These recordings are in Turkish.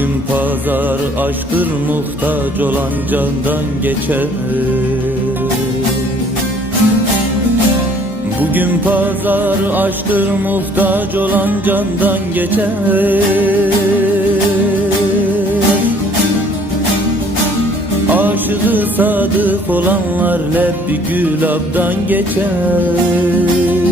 Bugün pazar aşktır muhtaç olan candan geçer. Bugün pazar aşktır muhtaç olan candan geçer. Aşığı sadık olanlar lebbi gülabdan geçer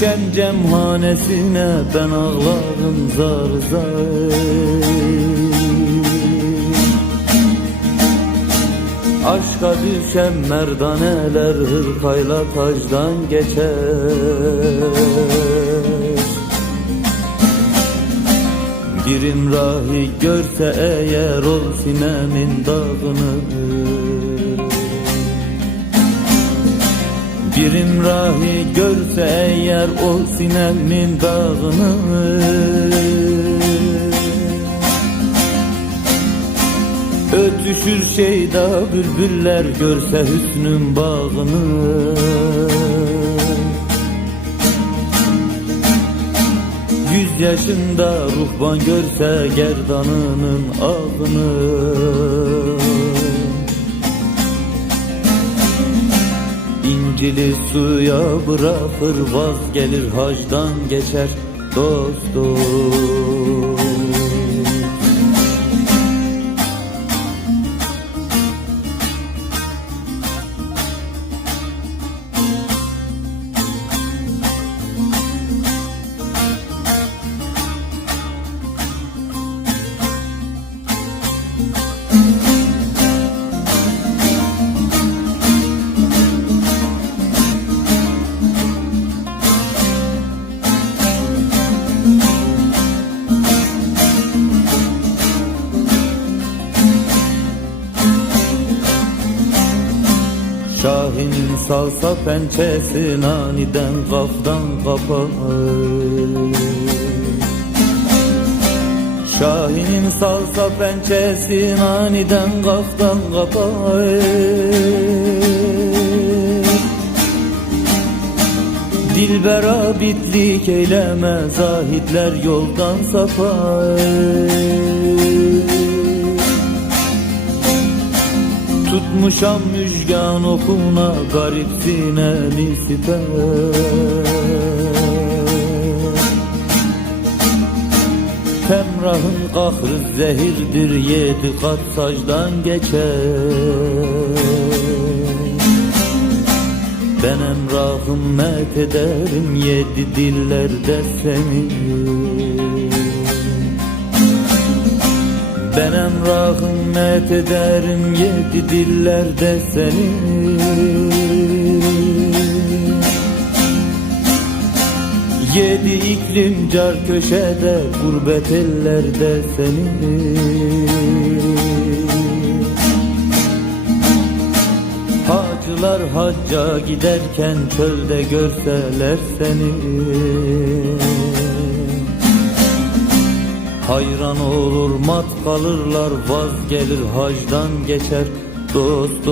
Düşmüşem cemhanesine ben ağlarım zar zar. Aşka düşen merdaneler hırkayla tacdan geçer. Bir imrahi görse eğer ol sinemin dağını Bir imrahi görse eğer o sinemin dağını. Ötüşür şeyda bülbüller görse hüsnün bağını. Yüz yaşında ruhban görse gerdanının ağını İncili suya bırakır vaz gelir hacdan geçer dost salsa pençesi naniden kaftan kapar. Şahin'in salsa pençesi naniden kaftan kapar. Dilbera bitlik eyleme zahitler yoldan sapar Tutmuşam müjgan okuna garip sinemi siper Temrahın kahrı zehirdir yedi kat sacdan geçer. Ben emrahım met ederim yedi dillerde seni ben emrahım met ederim yedi dillerde seni. Yedi iklim car köşede gurbet ellerde seni. Hacılar hacca giderken çölde görseler seni Hayran olur mat kalırlar vaz gelir hacdan geçer dost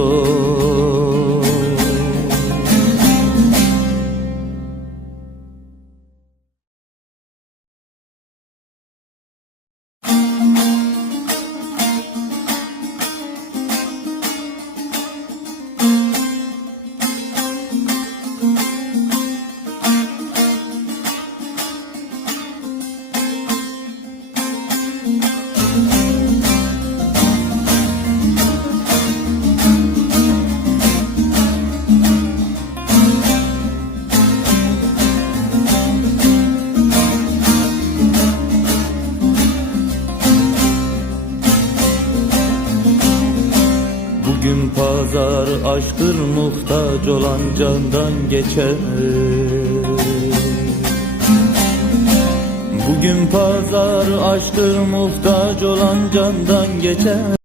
Bugün pazar aşktır muhtaç olan candan geçer. Bugün pazar aşktır muhtaç olan candan geçer